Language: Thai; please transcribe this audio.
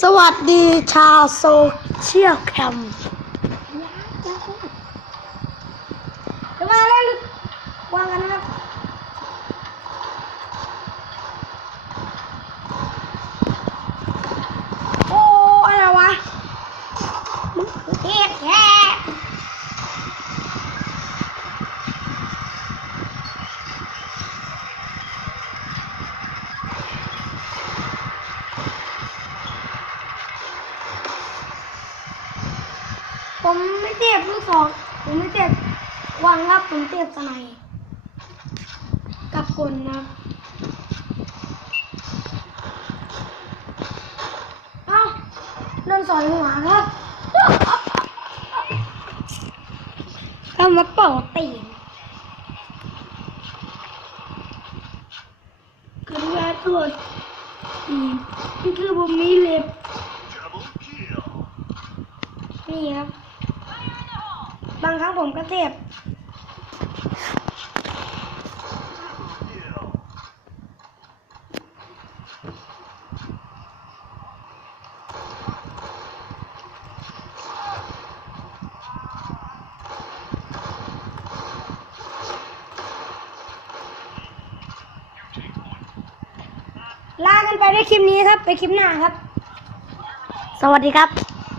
สวัสดีชาวโซเชียลแคมจะมาเล่นวางกันนะครับโอ้อะไรวะมึงคือเทพแท้ ผมไม่เจ็บลูกสองผมไม่เจ็บวางครับผมเจ็บสไนด์กับกลนะครับเอ้าโดนสอยหัวครับก็มาเป่าตีนคือแม่ตัวอืมนี่คือผมมีเล็บนี่ครับ บางครั้งผมก็เจ็บลากันไปด้วยคลิปนี้ครับ ไปคลิปหน้าครับ สวัสดีครับ